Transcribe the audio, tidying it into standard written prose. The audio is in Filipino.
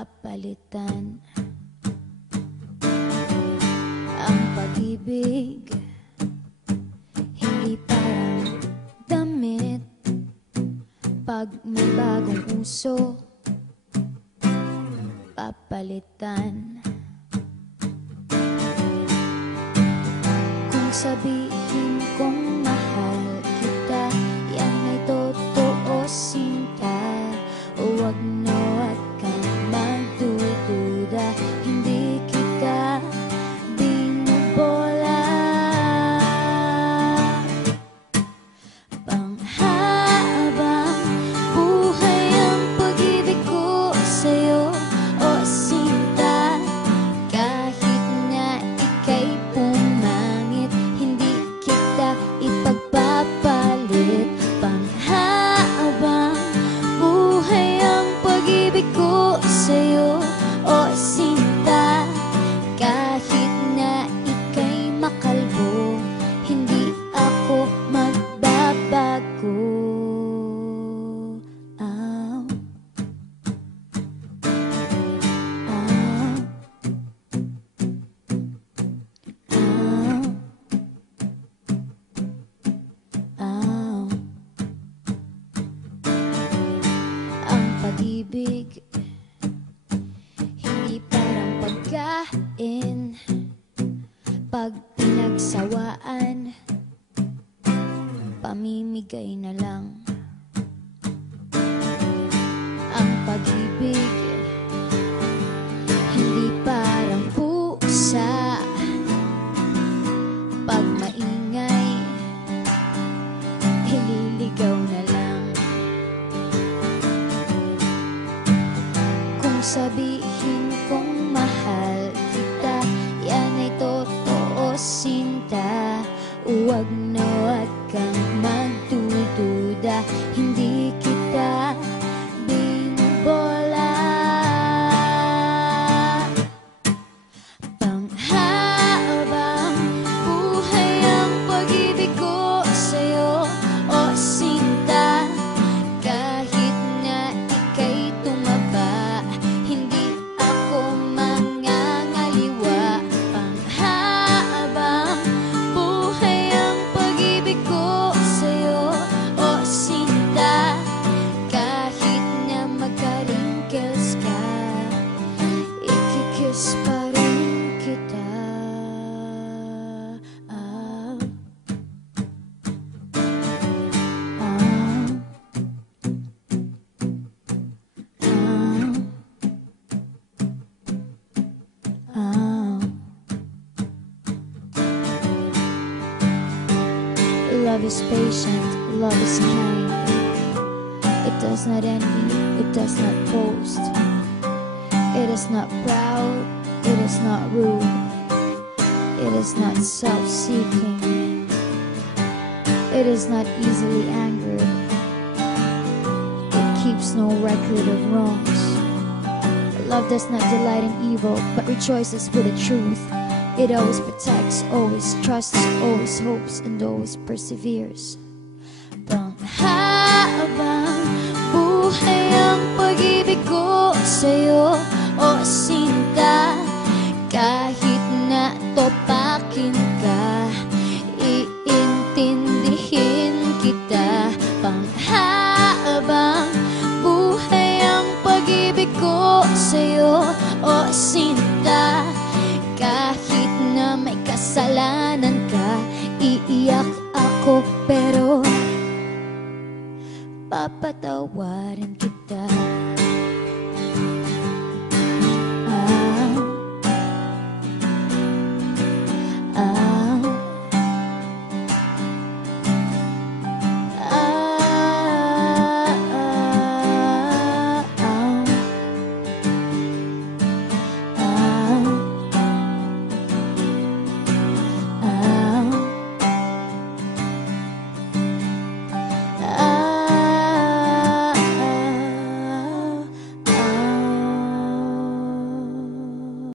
papalitan ang pag-ibig. Hindi parang damit pag may bagong uso, papalitan. Kung sabihin kong mahal kita, yan ay totoo, sinta. Huwag na huwag kang magdududa, hindi kita binubola. Panghabang buhay ang pag-ibig ko sa'yo, o sinta. Kahit na ika'y pumangit, hindi kita ipagpapalit. Panghabang buhay ang pag-ibig ko sa'yo, o sinta. Kahit na ika'y makalbo, hindi ako magbabago. Ah, ah, ah, ah. Ang pag-ibig hindi parang pagkain, pag pinagsawaan, pamimigay na lang. Ang pag-ibig hindi parang pusa, pag maingay, hililigaw na lang. Kung sabihin kong mahal kita, yan ay totoo, sinta. Huwag na huwag kang magdududa, hindi kita binubola. Panghabang buhay ang pag-ibig ko sa'yo, o sinta. Kahit na ika'y tumaba, hindi ako mangangaliwa. Panghabang buhay ang pag-ibig ko sa'yo, o sinta. Kahit na magka-wrinkles ka, ikikiss pa rin kita. Ah, ah, ah, ah. Love is patient, love is kind. It does not envy, it does not boast. It is not proud, it is not rude. It is not self-seeking. It is not easily angered. It keeps no record of wrongs. Love does not delight in evil, but rejoices with the truth. It always protects, always trusts, always hopes, and always perseveres. Panghabang buhay ang pag-ibig ko sa'yo, o sinta. Kahit na topakin ka, iintindihin kita. Panghabang buhay ang pag-ibig ko sa'yo, o sinta. Kahit na may kasalanan ka, iiyak ako pero papatawarin